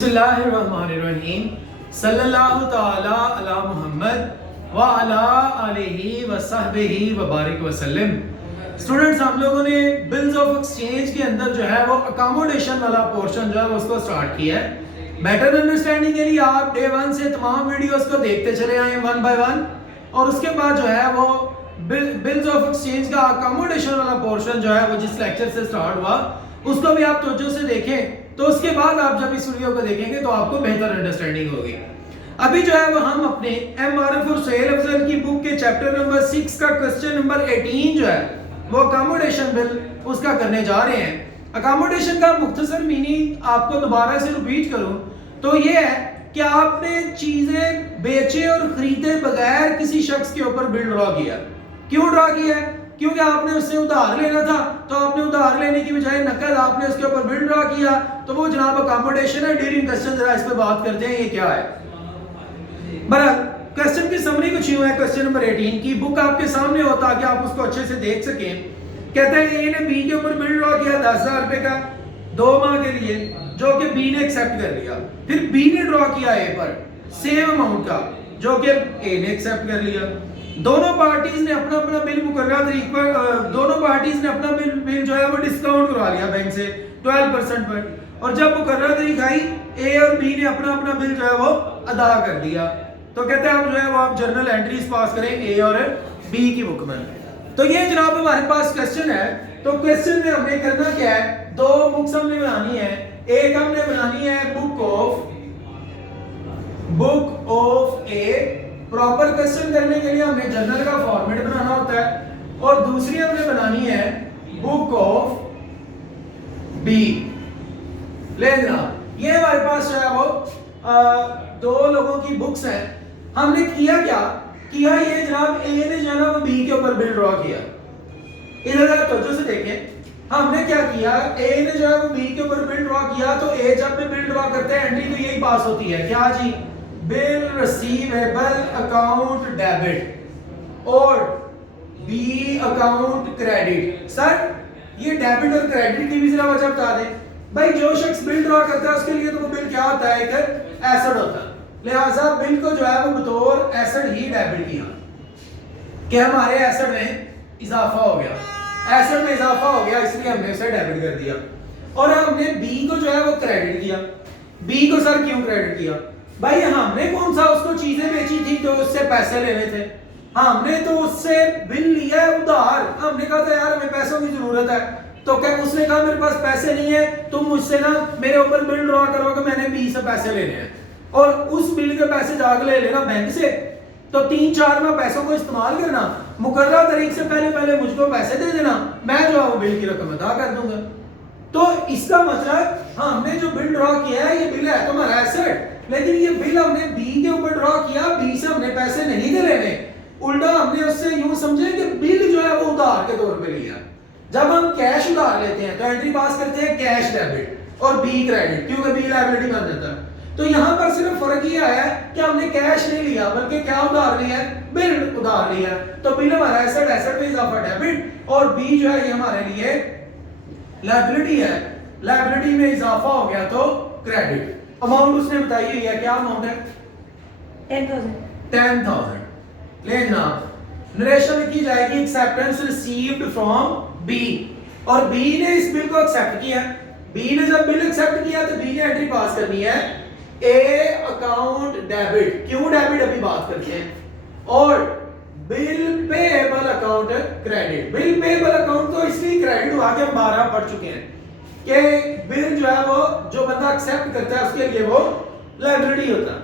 बिस्मिल्लाहिर्रहमानिर्रहीम सल्लल्लाहु ताला अला मुहम्मद व अला आलिहि व सहबिहि व बारिक वसल्लम। स्टूडेंट्स, हम लोगों ने बिल्स ऑफ एक्सचेंज के अंदर जो है वो अकोमोडेशन वाला पोर्शन जो है उसको स्टार्ट किया है। बेटर अंडरस्टैंडिंग के लिए आप डे 1 से तमाम वीडियोस को देखते चले आए वन बाय वन, और उसके बाद जो है वो बिल्स ऑफ एक्सचेंज का अकोमोडेशन वाला पोर्शन जो है वो जिस लेक्चर से स्टार्ट हुआ उसको भी आप तवज्जो से देखें, तो उसके बाद आप जब इस वीडियो को देखेंगे तो आपको बेहतर अंडरस्टैंडिंग होगी। अभी जो है वो हम अपने एमआरएफ और सुहेल अफजल की बुक के चैप्टर नंबर 6 का क्वेश्चन नंबर 18 जो है वो अकोमोडेशन बिल उसका करने जा रहे हैं। अकोमोडेशन का मुख्तसर मीनिंग आपको दोबारा से रिपीट करूं तो ये है कि आपने चीजें बेचे और खरीदे बगैर किसी शख्स के ऊपर बिल ड्रॉ किया। क्यों ड्रॉ किया है? क्योंकि आपने उससे उधार लेना था, तो आपने उधार लेने की बजाय नकद आपने उसके ऊपर बिल ड्रॉ किया, तो वो जनाब अकोमोडेशन है। ड्यूरिंग क्वेश्चन जरा इस पे बात करते हैं, ये क्या है। बहरहाल क्वेश्चन की समरी कुछ यूं है। क्वेश्चन नंबर 18 की बुक आपके सामने हो ताकि आप उसको अच्छे से देख सकें। कहते हैं ए ने बी के ऊपर बिल ड्रॉ किया 10,000 रुपए का 2 माह के लिए, जो कि बी ने एक्सेप्ट कर लिया। फिर बी ने ड्रॉ किया ए पर सेम अमाउंट का, जो कि ए ने एक्सेप्ट कर लिया। दोनों पार्टीज ने अपना अपना बिल मुकर्रर तारीख पर दोनों पार्टीज ने अपना बिल जो है वो डिस्काउंट करवा लिया बैंक से 12% पर, और जब मुकर्रर तारीख आई ए और बी ने अपना अपना बिल जो है वो अदा कर दिया। तो कहते हैं आप जो है वो आप जर्नल एंट्रीज पास करें ए और बी की बुक में। तो ये जनाब हमारे पास क्वेश्चन है। तो क्वेश्चन में हमने करना क्या है, दो बुक्स हमने बनानी है। एक हमने बनानी है book of A. Proper question करने के लिए हमें जर्नल का फॉर्मेट बनाना होता है, और दूसरी हमने बनानी है बुक ऑफ बी। ले जनाब, ये हमारे पास जो है वो दो लोगों की बुक्स हैं। हमने किया क्या किया, ये जनाब ए ने जो है ना वो बी के ऊपर बिल ड्रॉ किया। इधर जरा तवज्जो से देखें, हमने क्या किया, ए ने जो है वो बी के ऊपर बिल ड्रॉ किया। तो ए जब भी बिल ड्रॉ करते हैं एंट्री तो यही पास होती है, क्या जी, बिल रिसीवेबल अकाउंट डेबिट और बी अकाउंट क्रेडिट। सर ये डेबिट और क्रेडिट की भी जरा वजह बता दें। भाई जो शख्स बिल ड्रॉ करता है उसके लिए तो वो बिल क्या होता है, एक एसेट होता है। लिहाजा बिल को जो है वो बतौर एसेट ही डेबिट किया कि हमारे एसेट में इजाफा हो गया, एसेट में इजाफा हो गया, इसलिए हमने उसे डेबिट कर दिया। और हमने बी को जो है वो क्रेडिट किया। बी को सर क्यों क्रेडिट किया? भाई हमने कौन सा उसको चीजें बेची थी तो उससे पैसे लेने थे, हमने तो उससे बिल लिया है उधार। हमने कहा था यार हमें पैसों की जरूरत है, तो क्या उसने कहा मेरे पास पैसे नहीं है, तुम मुझसे ना मेरे ऊपर बिल ड्रॉ करो कि मैंने बी से पैसे लेने हैं, और उस बिल के पैसे जाकर ले लेना बैंक से। तो 3-4 माह पैसों को इस्तेमाल करना, मुकर्रर तारीख से पहले पहले मुझको पैसे दे देना, मैं जो है वो बिल की रकम अदा कर दूंगा। तो इसका मतलब हमने जो बिल ड्रॉ किया है ये बिल है तो हमारा एसेट, लेकिन ये बिल हमने बी के ऊपर ड्रॉ किया, बी से हमने पैसे नहीं दे लेने, उल्टा हमने उससे यूं समझे कि बिल जो है वो उधार के तौर पे लिया। जब हम कैश उधार लेते हैं तो एंट्री पास करते हैं कैश डेबिट और बी क्रेडिट, क्योंकि बी लायबिलिटी बन जाता है। तो यहां पर सिर्फ फर्क ये आया है कि हमने कैश नहीं लिया बल्कि क्या उधार लिया है, बिल उधार लिया। तो बिल हमारा एसेट, एसेट में इजाफा डेबिट, और बी जो है ये हमारे लिए लायबिलिटी है, लायबिलिटी में इजाफा हो गया तो क्रेडिट। अमाउंट उसने बताई हुई है, क्या अमाउंट है, 10,000। ले जनाब, नरेशन लिखी जाएगी एक्सेप्टेंस रिसीव्ड फ्रॉम बी, और बी ने इस बिल को एक्सेप्ट किया। बी ने जब बिल एक्सेप्ट किया तो बी ने एंट्री पास करनी है ए अकाउंट डेबिट। क्यों डेबिट अभी बात करते हैं, और bill payable account credit. Bill payable account तो इसलिए क्रेडिट हुआ कि हम 12 पढ़ चुके हैं कि बिल जो है वो जो बंदा एक्सेप्ट करता है उसके लिए वो लायबिलिटी होता है।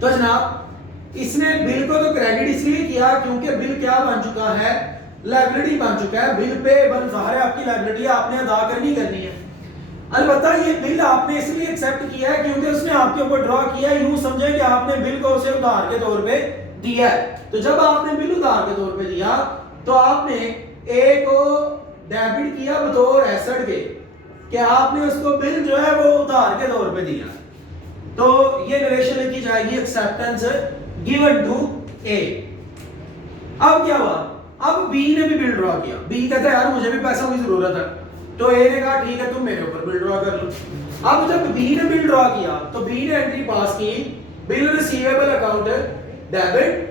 तो जनाब इसने बिल को तो क्रेडिट इसलिए किया क्योंकि बिल क्या बन चुका है, लायबिलिटी बन चुका है। बिल पेएबल ज़ाहिर है आपकी लायबिलिटी आपने अदा करनी है। अलबत्ता ये बिल आपने इसलिए एक्सेप्ट किया है क्योंकि उसने आपके ऊपर ड्रॉ किया है। यूं समझे कि आपने बिल को उसे उधार के तौर पे दिया है। तो जब आपने बिल उधार के तौर पे दिया तो आपने ए को डेबिट किया बतौर एसेट के, कि आपने उसको बिल जो है वो उधार के तौर पे दिया। तो ये नरेशन लिखी जाएगी एक्सेप्टेंस गिवन टू ए। अब क्या हुआ, अब बी ने भी बिल ड्रॉ किया। बी कहता है यार मुझे भी पैसों की जरूरत है, तो ए ने कहा ठीक है तुम मेरे ऊपर बिल ड्रॉ कर लो। अब जब बी ने बिल ड्रॉ किया तो बी ने एंट्री पास की बिल रिसीवेबल अकाउंट डेबिट,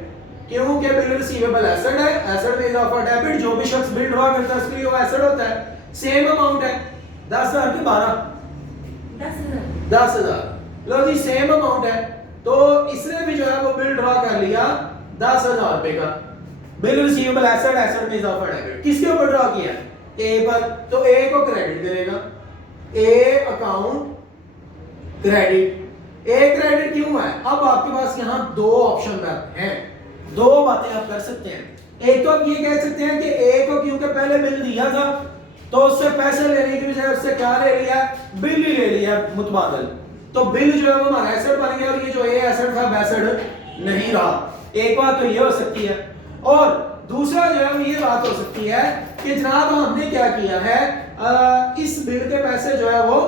क्योंकि बिल रिसीवेबल एसेट है, एसेट में इजाफा डेबिट, जो भी शख्स बिल ड्रॉ करता है उसके लिए वो एसेट होता है। सेम अमाउंट है 10,000 के 12 10,000, लो जी सेम अमाउंट है, तो इसने भी जो है वो बिल ड्रॉ कर लिया 10,000 रुपए का। बिल रिसीवेबल एसेट, एसेट में इजाफा डेबिट, किसके ऊपर ड्रॉ किया है? ए पर, तो ए को क्रेडिट करेगा, ए अकाउंट क्रेडिट। ए क्रेडिट क्यों है? अब आपके पास यहां दो ऑप्शन हैं, दो बातें आप कर सकते हैं। एक तो आप ये कह सकते हैं कि ए को क्योंकि पहले बिल दिया था तो उससे पैसे लेने की बजाय उससे क्या ले लिया? बिल ही ले लिया मुतबादल, तो बिल जो है वो हमारा एसेट बन गया और ये जो ए एसेट था एसेट नहीं रहा। एक बात तो ये हो सकती है, और दूसरा जो है वो ये बात हो सकती है कि जनाब हमने क्या किया है, इस बिल के पैसे जो है वो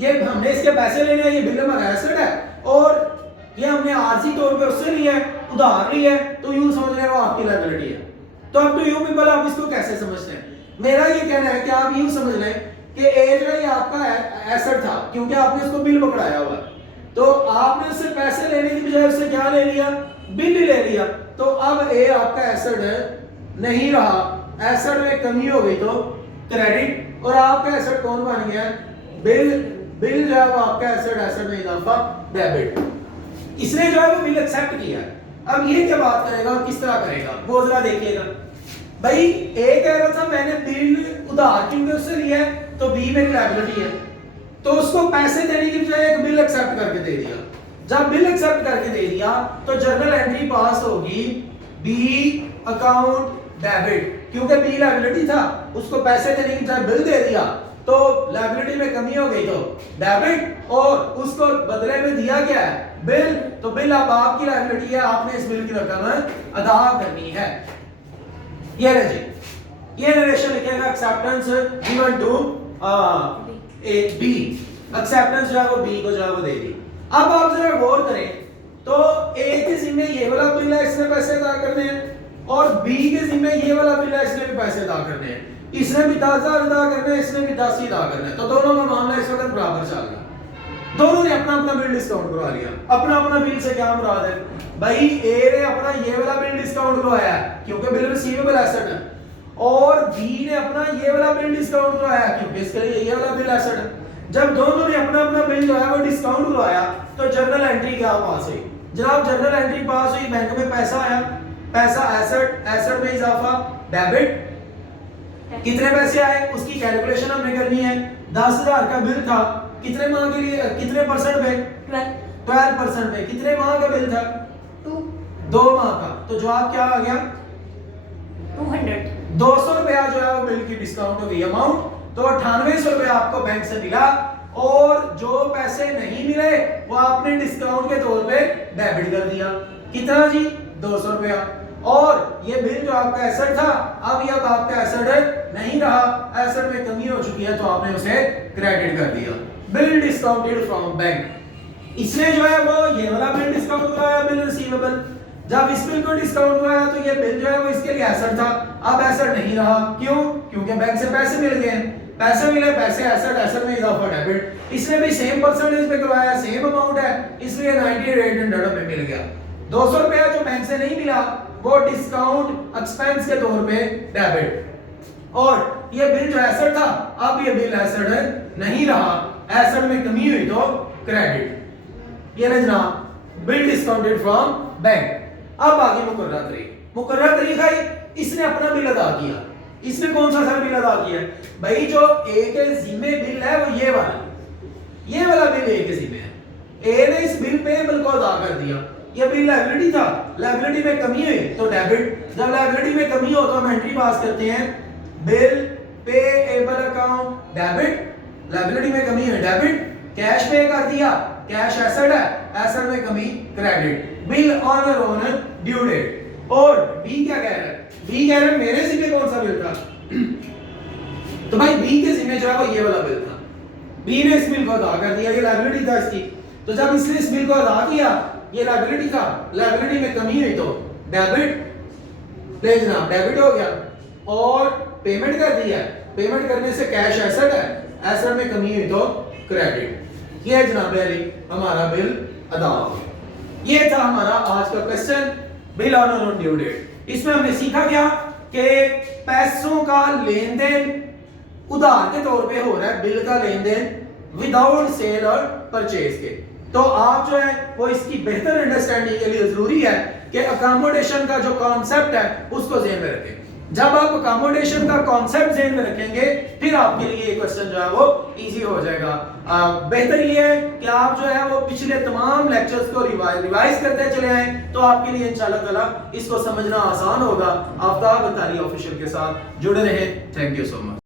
ये हमने इसके पैसे लेने हैं, ये बिल हमारा एसेट है और ये हमने आरसी तौर पे उससे लिया है, उधार लिया है, तो यूं समझ रहे हो आपकी लायबिलिटी है। तो अब तो यू पीपल आप इसको कैसे समझते हैं? मेरा ये कहना है कि आप यूं समझ लें कि ए जो है ये आपका एसेट था क्योंकि आपने उसको बिल पकड़ाया हुआ है, तो आपने उससे पैसे लेने की बजाय उससे क्या ले लिया? बिल ही ले लिया, तो अब ए आपका एसेट नहीं रहा, एसेट में कमी हो गई तो क्रेडिट, और आपका एसेट कौन बन गया? बिल। बिल जो है वो आपका एसेट, एसेट में इजाफा डेबिट। इसने जो है वो बिल एक्सेप्ट किया है। अब ये क्या बात करेगा और किस तरह करेगा वो जरा देखिएगा। भाई ए कह रहा था मैंने बिल उधार क्योंकि उससे लिया है तो बी मेरी लायबिलिटी है, तो उसको पैसे देने की बजाय एक बिल एक्सेप्ट करके दे दिया। जब बिल एक्सेप्ट करके दे दिया तो जर्नल एंट्री पास होगी बी अकाउंट डेबिट, क्योंकि बी लायबिलिटी था, उसको पैसे देने की बजाय बिल दे दिया तो लायबिलिटी में कमी हो गई तो डेबिट, और उसको बदले में दिया क्या है? बिल। तो बिल अब आपकी लायबिलिटी है, आपने इस बिल की रकम अदा करनी है। ये रहे जी, ये नरेशन लिखेगा acceptance given to A B, acceptance जो है वो बी को जो है वो दे दी। अब आप जरा गौर करें तो ए के जिम्मे ये वाला बिल है, इसने पैसे अदा करने हैं, और बी के जिम्मे ये वाला बिल है, इसने भी पैसे अदा करने हैं। इसने भी 10,000 अदा करने हैं, इसने भी 10 ही अदा करने हैं, तो दोनों का मामला इस वक्त बराबर चल रहा है। दोनों ने अपना अपना बिल डिस्काउंट करवा लिया। अपना अपना बिल से क्या मुराद है? भाई ए ने अपना ये वाला बिल डिस्काउंट करवाया है क्योंकि बिल रिसीवेबल एसेट है, और बी ने अपना ये वाला बिल डिस्काउंट करवाया क्योंकि इसके लिए ये वाला बिल एसेट है। जब दोनों ने अपना अपना बिल जो है वो डिस्काउंट करवाया तो जर्नल एंट्री क्या पास हुई? जनाब जर्नल एंट्री पास हुई, बैंक में पैसा आया, पैसा एसेट, एसेट में इजाफा डेबिट। कितने पैसे आए उसकी कैलकुलेशन हमने करनी है। 10,000 का बिल था, कितने माह के लिए, कितने परसेंट पे? 12% पे। कितने माह का बिल था? 2 माह का। तो जवाब क्या आ गया? 200 रुपया जो है वो बिल की डिस्काउंट हो गई अमाउंट, तो 9800 रुपया आपको बैंक से मिला, और जो पैसे नहीं मिले वो आपने डिस्काउंट के तौर पे डेबिट कर दिया। कितना जी? 200 रुपया। और ये बिल जो आपका एसेट था, अब ये आपका एसेट नहीं रहा, एसेट में कमी हो चुकी है, तो आपने उसे क्रेडिट कर दिया। Bill discounted from bank. इसने जो है वो ये वाला बिल डिस्काउंट कराया, बिल रिसीवेबल। जब इस बिल को डिस्काउंट कराया तो ये बिल जो है वो इसके लिए एसेट था, अब एसेट नहीं रहा। क्यों? क्योंकि बैंक से पैसे मिल गए, पैसे मिले, पैसे एसेट, एसेट में इजाफा डेबिट। इसने भी सेम परसेंटेज पे करवाया, सेम अमाउंट है, इसलिए 9800 में मिल गया। 200 रुपया जो बैंक से नहीं मिला वो डिस्काउंट एक्सपेंस के तौर पे डेबिट, और ये बिल जो एसेट था, अब ये बिल एसेट नहीं रहा, एसेट में कमी हुई तो क्रेडिट। ये ना जनाब बिल डिस्काउंटेड फ्रॉम बैंक। अब आगे मुकर्रर तारीख। मुकर्रर तारीख आई, इसने अपना बिल अदा किया। इसने कौन सा बिल अदा किया? भाई जो ए के जिम्मे बिल है वो ये वाला बिल ए के जिम्मे है। ए ने इस बिल पे बिल को अदा कर दिया। ये बिल लायबिलिटी था, लायबिलिटी में कमी हुई तो डेबिट। जब लायबिलिटी में कमी हो तो हम एंट्री पास करते हैं bill payable account debit, liability में कमी हुई डेबिट, कैश पे कर दिया, कैश एसेट है, एसेट में कमी credit, bill on on due date. और बी क्या कह रहा है? बी कह रहा है मेरे जिम्मे कौन सा बिल था? तो भाई बी के जिम्मे जो है वो ये वाला बिल था, बी ने इस बिल को अदा कर दिया, ये लायबिलिटी था इसकी। तो जब इसने इस बिल को अदा किया, ये लायबिलिटी था, लायबिलिटी में कमी हुई तो डेबिट, ले जनाब डेबिट हो गया, और पेमेंट कर दिया। पेमेंट करने से कैश एसेट है, एसेट में कमी हुई तो क्रेडिट। ये जनाब अली हमारा बिल अदा हो गया। ये था हमारा आज का क्वेश्चन, बिल ऑन और ड्यू डेट। इसमें हमने सीखा क्या कि पैसों का लेन देन उधार के तौर पे हो रहा है, बिल का लेन देन विदाउट सेल और परचेज के। तो आप जो है वो इसकी बेहतर अंडरस्टैंडिंग के लिए जरूरी है कि अकोमोडेशन का जो कॉन्सेप्ट है उसको ज़हन में रखें। जब आप अकोमोडेशन का कॉन्सेप्ट ज़हन में रखेंगे फिर आपके लिए ये क्वेश्चन जो है वो इजी हो जाएगा। बेहतर ये है कि आप जो है वो पिछले तमाम लेक्चर्स को रिवाइज करते चले आए, तो आपके लिए इंशाल्लाह ताला इसको समझना आसान होगा। आफ्ताब अंतारी ऑफिशियल के साथ जुड़े रहें। Thank you so much.